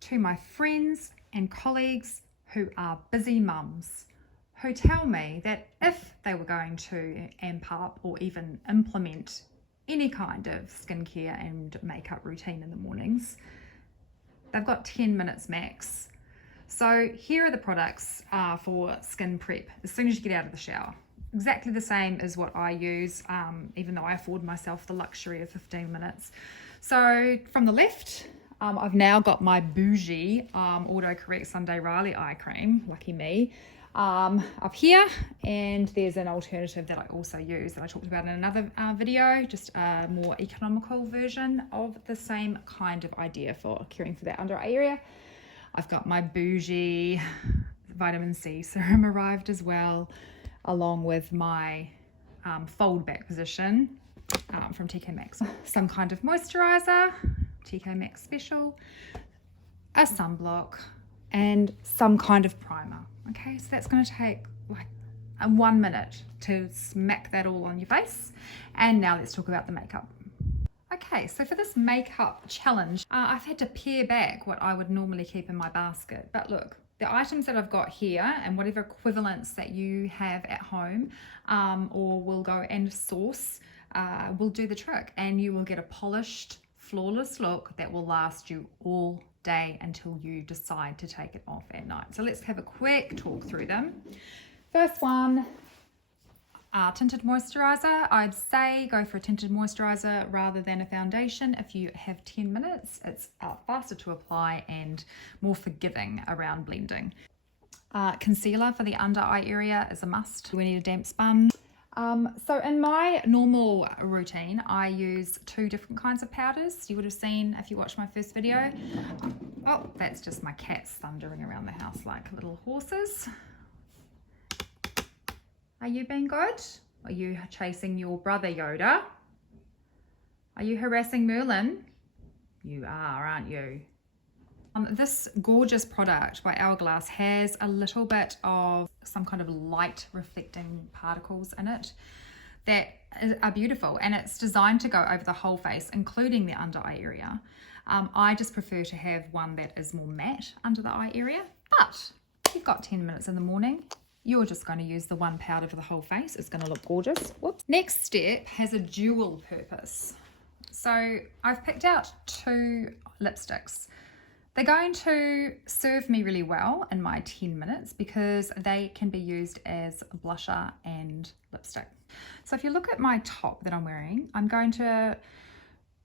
to my friends and colleagues who are busy mums, who tell me that if they were going to amp up or even implement any kind of skincare and makeup routine in the mornings, they've got 10 minutes max. So here are the products for skin prep as soon as you get out of the shower. Exactly the same as what I use, even though I afford myself the luxury of 15 minutes. So from the left, I've now got my bougie autocorrect Sunday Riley eye cream, lucky me, up here, and there's an alternative that I also use that I talked about in another video, just a more economical version of the same kind of idea for caring for that under eye area. I've got my bougie vitamin C serum arrived as well, along with my fold back position from TK Maxx. Some kind of moisturizer, TK Maxx special, a sunblock, and some kind of primer. Okay, so that's going to take like 1 minute to smack that all on your face. And now let's talk about the makeup. Okay, so for this makeup challenge, I've had to pare back what I would normally keep in my basket. But look, the items that I've got here and whatever equivalents that you have at home or will go and source will do the trick, and you will get a polished, flawless look that will last you all day until you decide to take it off at night. So let's have a quick talk through them. First one, tinted moisturizer. I'd say go for a tinted moisturizer rather than a foundation. If you have 10 minutes, it's faster to apply and more forgiving around blending. Concealer for the under eye area is a must. We need a damp sponge. So in my normal routine, I use 2 different kinds of powders. You would have seen if you watched my first video. Oh, that's just my cats thundering around the house like little horses. Are you being good? Are you chasing your brother Yoda? Are you harassing Merlin? You are, aren't you? This gorgeous product by Hourglass has a little bit of some kind of light reflecting particles in it that are beautiful, and it's designed to go over the whole face, including the under eye area. I just prefer to have one that is more matte under the eye area, but if you've got 10 minutes in the morning, you're just going to use the one powder for the whole face. It's going to look gorgeous. Whoops. Next step has a dual purpose. So I've picked out 2 lipsticks. They're going to serve me really well in my 10 minutes because they can be used as a blusher and lipstick. So if you look at my top that I'm wearing, I'm going to,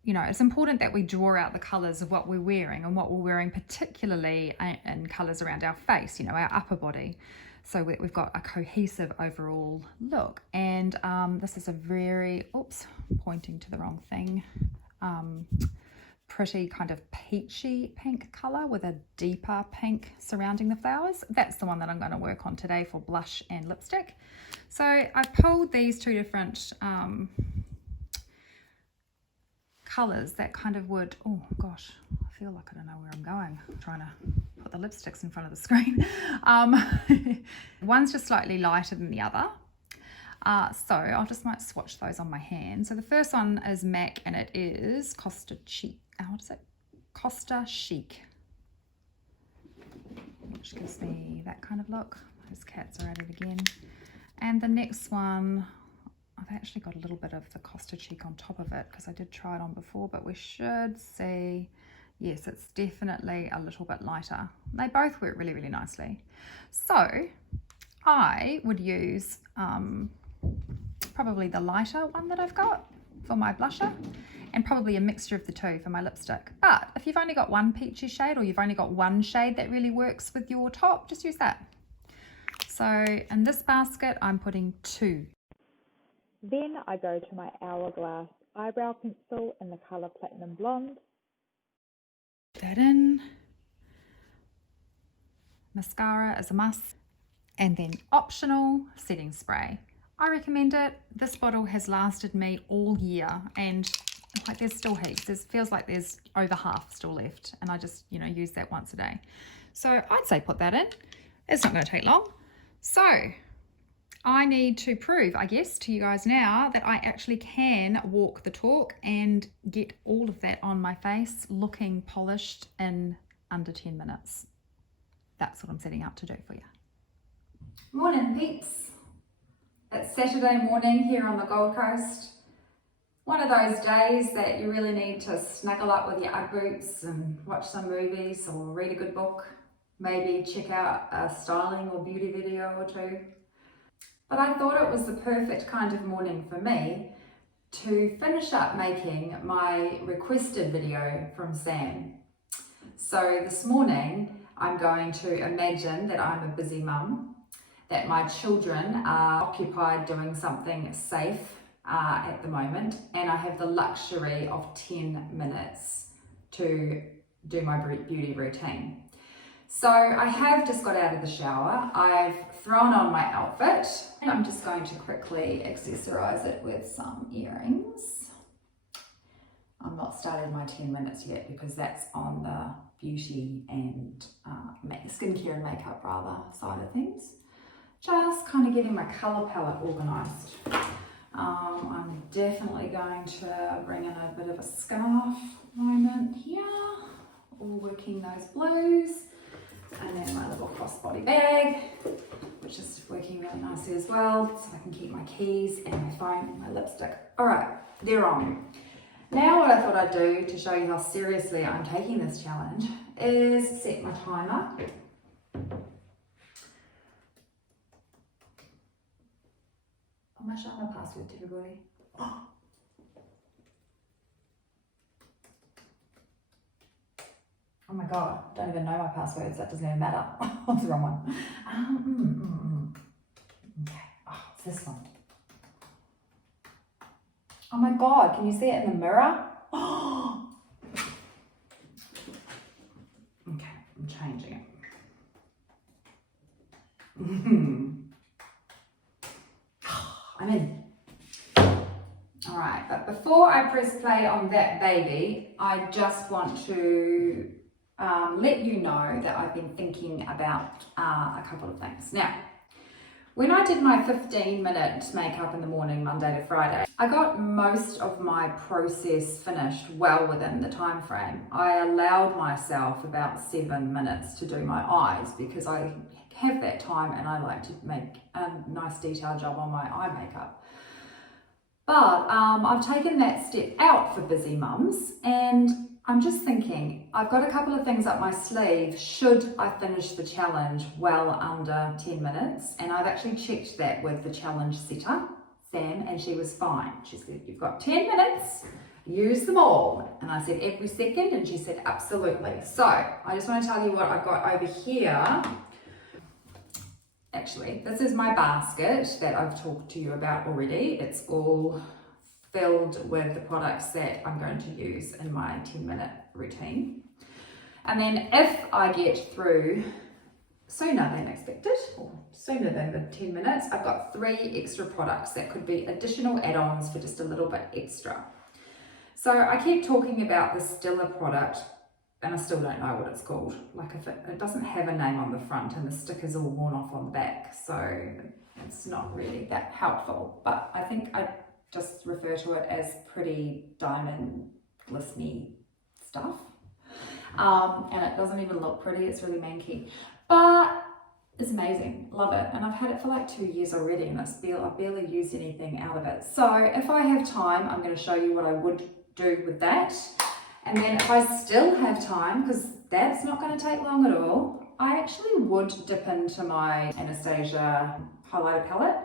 it's important that we draw out the colours of what we're wearing and what we're wearing, particularly in colours around our face, our upper body. So we've got a cohesive overall look. And this is a very, pointing to the wrong thing, pretty kind of peachy pink colour with a deeper pink surrounding the flowers. That's the one that I'm going to work on today for blush and lipstick. So I've pulled these 2 different colours that kind of would, oh gosh, I feel like I don't know where I'm going. I'm trying to put the lipsticks in front of the screen. One's just slightly lighter than the other. So I'll just might swatch those on my hand. So the first one is MAC, and it is Costa Chic. What is it? Costa Chic, which gives me that kind of look. Those cats are at it again. And the next one, I've actually got a little bit of the Costa Chic on top of it because I did try it on before, but we should see, yes, it's definitely a little bit lighter. They both work really, really nicely. So I would use probably the lighter one that I've got for my blusher, and probably a mixture of the 2 for my lipstick. But if you've only got one peachy shade, or you've only got one shade that really works with your top, just use that. So in this basket, I'm putting 2. Then I go to my Hourglass eyebrow pencil in the colour Platinum Blonde. Put that in. Mascara is a must. And then optional setting spray. I recommend it. This bottle has lasted me all year, and like there's still heaps. It feels like there's over half still left, and I just use that once a day. So I'd say put that in. It's not going to take long. So I need to prove, I guess, to you guys now that I actually can walk the talk and get all of that on my face looking polished in under 10 minutes. That's what I'm setting out to do for you. Morning peeps. It's Saturday morning here on the Gold Coast. One of those days that you really need to snuggle up with your Ugg boots and watch some movies or read a good book. Maybe check out a styling or beauty video or two. But I thought it was the perfect kind of morning for me to finish up making my requested video from Sam. So this morning I'm going to imagine that I'm a busy mum, that my children are occupied doing something safe at the moment, and I have the luxury of 10 minutes to do my beauty routine. So I have just got out of the shower, I've thrown on my outfit, and I'm just going to quickly accessorize it with some earrings. I'm not started my 10 minutes yet because that's on the beauty and skincare and makeup rather side of things. Just kind of getting my colour palette organised. I'm definitely going to bring in a bit of a scarf moment here, all working those blues. And then my little crossbody bag, which is working really nicely as well, so I can keep my keys and my phone and my lipstick. All right, they're on. Now what I thought I'd do to show you how seriously I'm taking this challenge is set my timer. Am I showing my password to everybody? Oh my god, don't even know my passwords, that doesn't even matter. What's the wrong one? Okay, it's this one. Oh my god, can you see it in the mirror? Okay, I'm changing it. I'm in. Alright, but before I press play on that baby, I just want to let you know that I've been thinking about a couple of things. Now, when I did my 15-minute makeup in the morning, Monday to Friday, I got most of my process finished well within the time frame. I allowed myself about 7 minutes to do my eyes because I have that time and I like to make a nice detailed job on my eye makeup. But I've taken that step out for busy mums, and I'm just thinking, I've got a couple of things up my sleeve should I finish the challenge well under 10 minutes, and I've actually checked that with the challenge setter, Sam, and she was fine. She said, you've got 10 minutes, use them all. And I said, every second, and she said, absolutely. So I just want to tell you what I've got over here. Actually, this is my basket that I've talked to you about already. It's all filled with the products that I'm going to use in my 10-minute routine. And then if I get through sooner than expected, or sooner than the 10 minutes, I've got 3 extra products that could be additional add-ons for just a little bit extra. So I keep talking about the Stilla product, and I still don't know what it's called. Like if it doesn't have a name on the front and the sticker's all worn off on the back, so it's not really that helpful. But I think I just refer to it as pretty diamond glistening stuff. And it doesn't even look pretty, it's really manky. But it's amazing, love it. And I've had it for like 2 years already and I've barely used anything out of it. So if I have time, I'm going to show you what I would do with that. And then if I still have time, because that's not going to take long at all, I actually would dip into my Anastasia highlighter palette.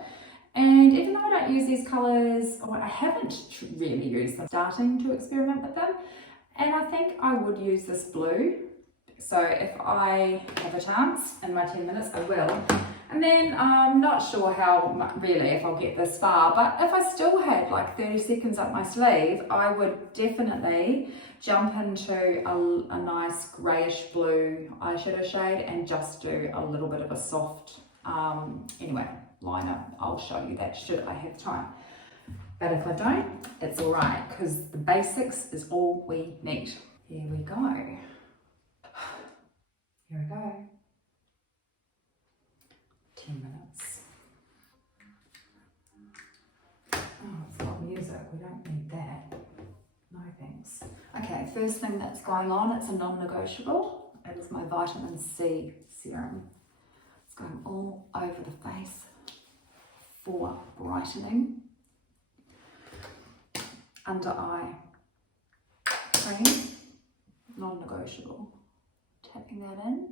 And even though I don't use these colours, or I haven't really used them, starting to experiment with them. And I think I would use this blue. So if I have a chance in my 10 minutes, I will. And then I'm not sure how really if I'll get this far, but if I still had like 30 seconds up my sleeve, I would definitely jump into a nice greyish blue eyeshadow shade and just do a little bit of a soft, liner. I'll show you that should I have time. But if I don't, it's all right, because the basics is all we need. Here we go. Here we go. 10 minutes. Oh, it's got music. We don't need that. No thanks. Okay, first thing that's going on, it's a non-negotiable, It is my vitamin C serum. It's going all over the face for brightening. Under eye cream, non-negotiable. Tapping that in.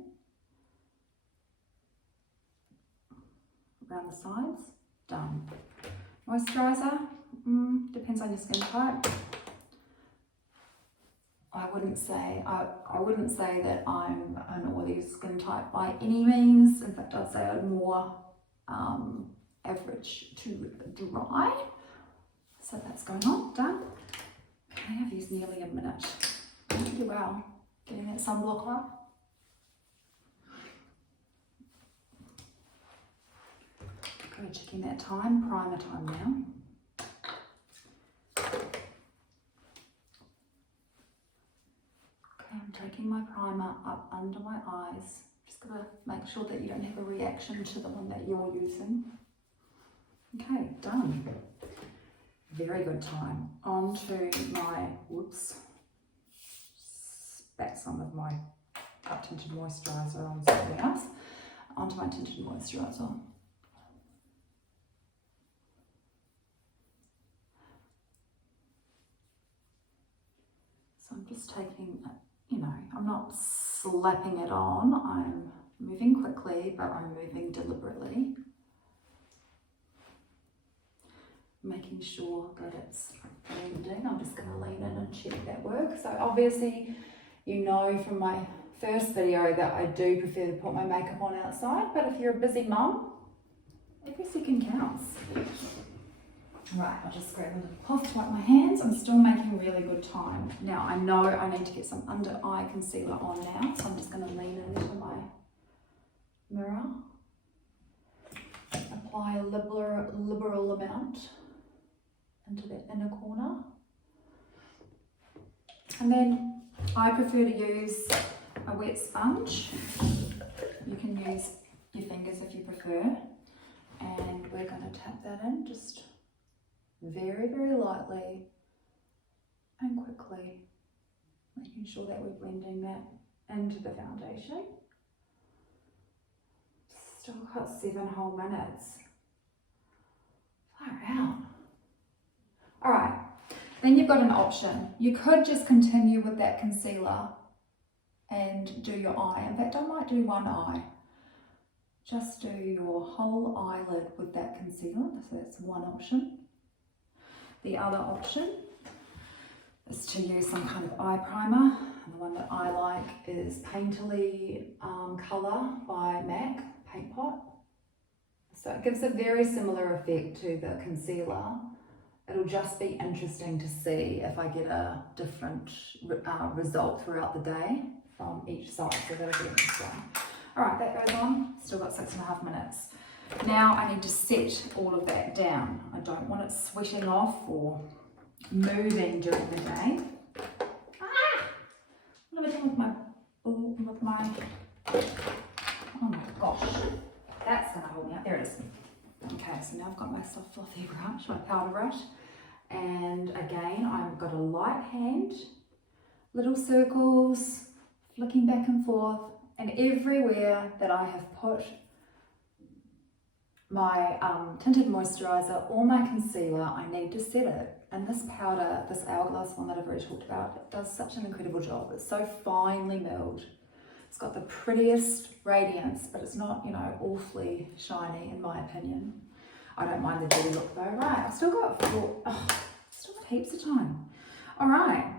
Around the sides, done. Moisturiser, depends on your skin type. I wouldn't say that I'm an oily skin type by any means. In fact, I'd say I'm more average to dry. So that's going on, done. Okay, I've used nearly a minute. Pretty well. Getting that sunblock on. Okay, checking that time, primer time now. Okay, I'm taking my primer up under my eyes. Just gotta make sure that you don't have a reaction to the one that you're using. Okay, done. Very good time. On to my, spat some of my tinted moisturiser on something else. Onto my tinted moisturiser. So I'm just taking, I'm not slapping it on. I'm moving quickly, but I'm moving deliberately. Making sure that it's blending. I'm just going to lean in and check that works. So obviously, you know from my first video that I do prefer to put my makeup on outside, but if you're a busy mum, every second counts. Right, I'll just grab a little cloth to wipe my hands. I'm still making really good time. Now I know I need to get some under eye concealer on now, so I'm just going to lean into my mirror. Apply a liberal amount into that inner corner. And then I prefer to use a wet sponge. You can use your fingers if you prefer. And we're going to tap that in just very, very lightly and quickly, making sure that we're blending that into the foundation. Still got 7 whole minutes. Far out. All right, then you've got an option. You could just continue with that concealer and do your eye. In fact, I might do one eye. Just do your whole eyelid with that concealer. So that's one option. The other option is to use some kind of eye primer. And the one that I like is Painterly Colour by MAC Paint Pot. So it gives a very similar effect to the concealer. It'll just be interesting to see if I get a different result throughout the day from each side. So that'll be interesting. All right, that goes on. Still got 6.5 minutes. Now I need to set all of that down. I don't want it sweating off or moving during the day. What am I doing with my, oh my gosh, that's gonna hold me up. There it is. Okay, so now I've got my soft fluffy brush, my powder brush. And again, I've got a light hand, little circles, flicking back and forth. And everywhere that I have put my tinted moisturiser or my concealer, I need to set it. And this powder, this Hourglass one that I've already talked about, it does such an incredible job. It's so finely milled. It's got the prettiest radiance, but it's not, awfully shiny in my opinion. I don't mind the dirty look though. Right, I've still got heaps of time. All right,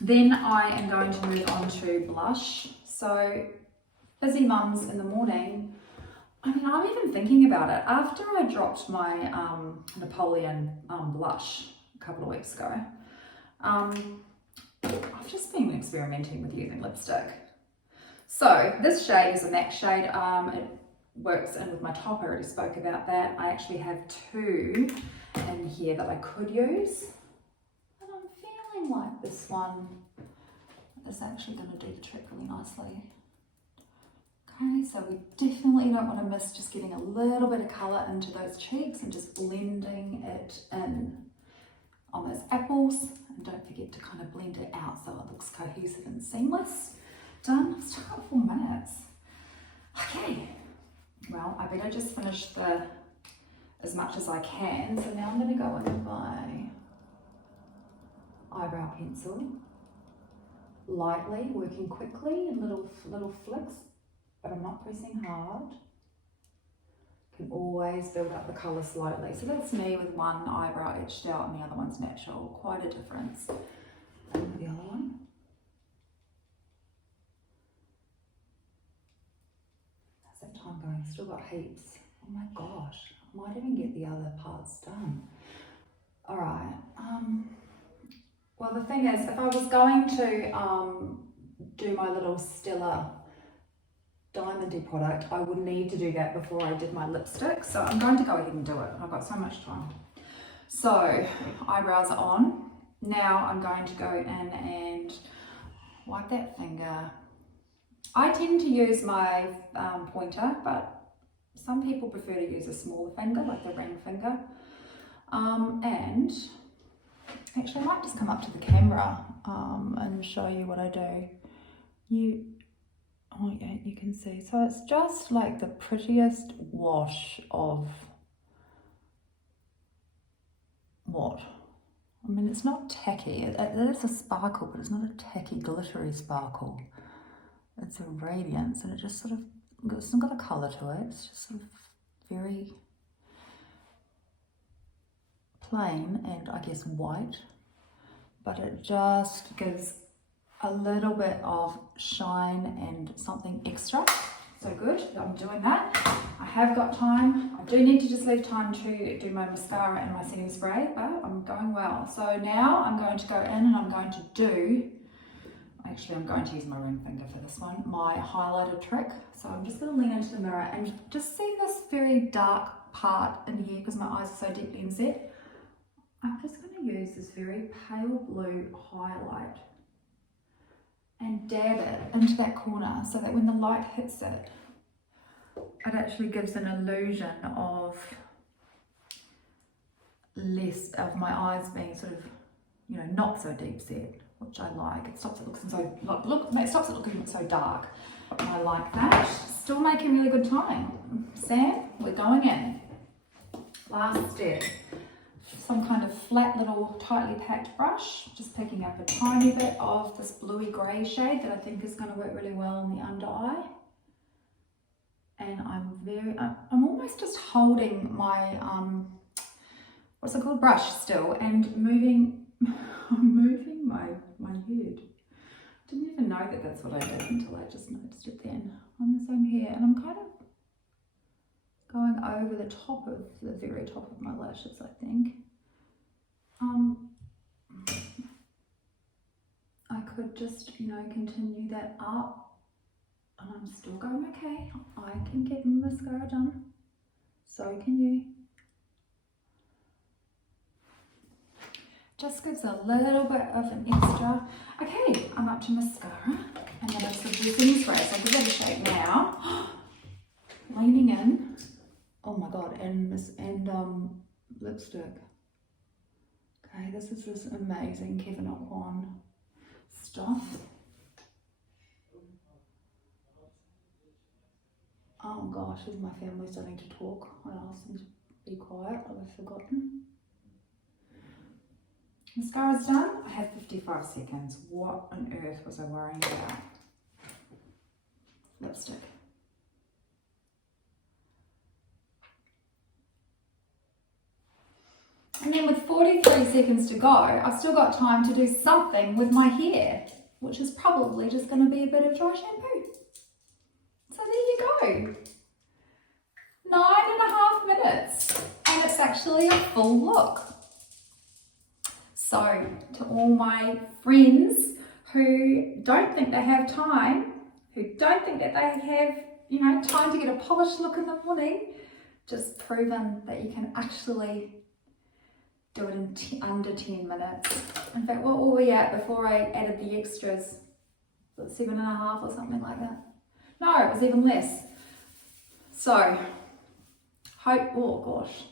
then I am going to move on to blush. So busy mums in the morning, I'm even thinking about it. After I dropped my Napoleon blush a couple of weeks ago, I've just been experimenting with using lipstick. So this shade is a MAC shade. It works in with my top. I already spoke about that. I actually have 2 in here that I could use. And I'm feeling like this one is actually going to do the trick really nicely. Okay, so we definitely don't want to miss just getting a little bit of colour into those cheeks and just blending it in on those apples. And don't forget to kind of blend it out so it looks cohesive and seamless. done. I've still got 4 minutes. Okay, well, I better just finish as much as I can. So now I'm going to go in with my eyebrow pencil, lightly, working quickly, and little flicks, but I'm not pressing hard. Can always build up the colour slowly. So that's me with one eyebrow etched out and the other one's natural. Quite a difference. And the other one. How's that time going? Still got heaps. Oh my gosh, I might even get the other parts done. All right. Well, the thing is, if I was going to do my little Stella diamondy product, I would need to do that before I did my lipstick. So I'm going to go ahead and do it. I've got so much time. So eyebrows are on. Now I'm going to go in and wipe that finger. I tend to use my pointer, but some people prefer to use a smaller finger, like the ring finger. And actually I might just come up to the camera and show you what I do. Oh yeah, you can see. So it's just like the prettiest wash of what? I mean, it's not tacky. It is a sparkle, but it's not a tacky, glittery sparkle. It's a radiance, and it just sort of, it's not got a colour to it. It's just sort of very plain and I guess white, but it just gives a little bit of shine and something extra. So good, I'm doing that. I have got time. I do need to just leave time to do my mascara and my setting spray, but I'm going well. So now I'm going to go in and I'm going to do, actually I'm going to use my ring finger for this one, my highlighter trick. So I'm just going to lean into the mirror and just see this very dark part in here because my eyes are so deeply inset. I'm just going to use this very pale blue highlight and dab it into that corner so that when the light hits it, it actually gives an illusion of less of my eyes being sort of, you know, not so deep set, which I like. It stops it looking so, it stops it looking so dark. And I like that. Still making really good time. Sam, we're going in. Last step. Some kind of flat little tightly packed brush, just picking up a tiny bit of this bluey grey shade that I think is going to work really well on the under eye. And I'm almost just holding my what's it called, brush still, and moving my head. Didn't even know that that's what I did until I just noticed it then. On the same here, and I'm kind of going over the top of the very top of my lashes, I think. I could just, you know, continue that up, and I'm still going okay. I can get my mascara done. So can you. Just gives a little bit of an extra. Okay, I'm up to mascara, and then it's the setting spray. So I'll give that a shake now. Leaning in. Oh my god, and lipstick. Okay, this is this amazing Kevin Aucoin stuff. Oh gosh, is my family starting to talk? I asked them to be quiet, I've forgotten. Mascara's done. I have 55 seconds. What on earth was I worrying about? Lipstick. And then with 43 seconds to go, I've still got time to do something with my hair, which is probably just going to be a bit of dry shampoo. So there you go. 9.5 minutes. And it's actually a full look. So to all my friends who don't think they have time, who don't think that they have, you know, time to get a polished look in the morning, just proven that you can actually do it in under 10 minutes. In fact, what were we at before I added the extras? 7.5 or something like that? No, it was even less. So, oh gosh,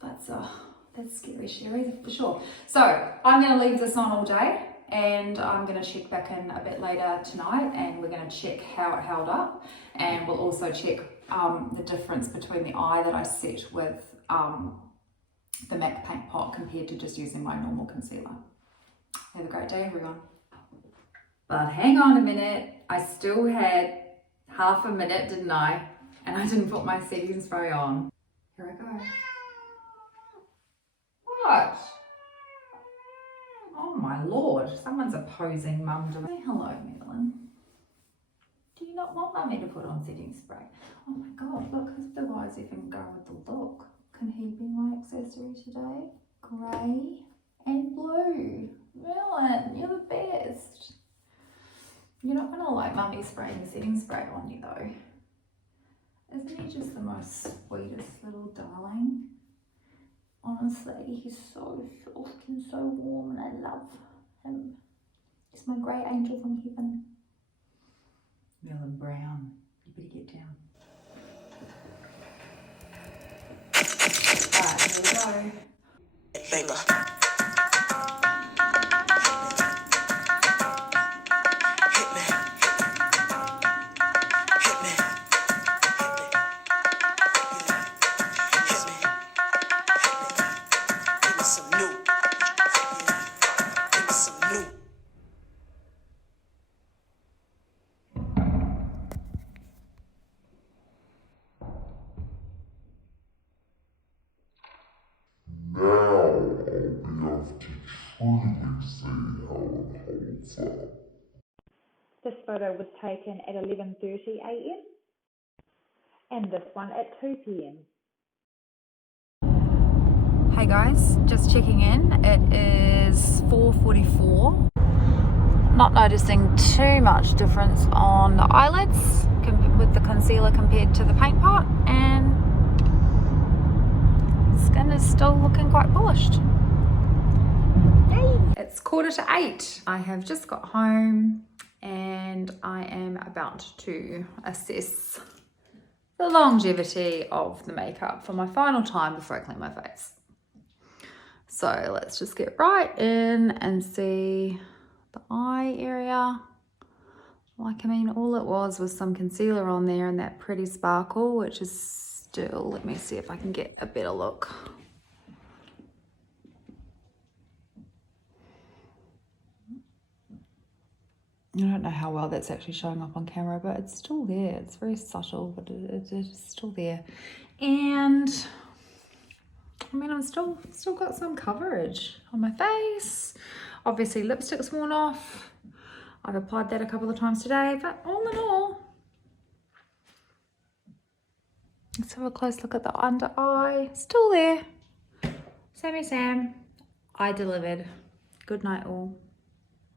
that's scary, Sherry, for sure. So, I'm gonna leave this on all day and I'm going to check back in a bit later tonight, and we're going to check how it held up, and we'll also check the difference between the eye that I set with the MAC paint pot compared to just using my normal concealer. Have a great day, everyone. But hang on a minute, I still had half a minute, didn't I? And I didn't put my setting spray on. Here I go. What? Oh my lord, someone's opposing mum to say hello, Madeline. Do you not want mummy to put on setting spray? Oh my god, look, his big eyes even go with the look. Can he be my accessory today? Grey and blue. Madeline, you're the best. You're not gonna like mummy spraying setting spray on you though. Isn't he just the most sweetest little darling? Honestly, he's so soft and so warm, and I love him. He's my grey angel from heaven. Madeline Brown, you better get down. Alright, here we go. Baby. Now I'll be able to truly see how it holds up. This photo was taken at 11:30 a.m. and this one at 2 p.m. Hey guys, just checking in. It is 4:44. Not noticing too much difference on the eyelids with the concealer compared to the paint pot, and skin is still looking quite polished. Yay! It's 7:45. I have just got home and I am about to assess the longevity of the makeup for my final time before I clean my face. So let's just get right in and see the eye area. Like, I mean, all it was some concealer on there and that pretty sparkle, which is still, let me see if I can get a better look. I don't know how well that's actually showing up on camera, but it's still there. It's very subtle, but it is still there. And I mean, I'm still got some coverage on my face. Obviously, lipstick's worn off. I've applied that a couple of times today, but all in all, let's have a close look at the under eye. Still there. Sammy Sam, I delivered. Good night all.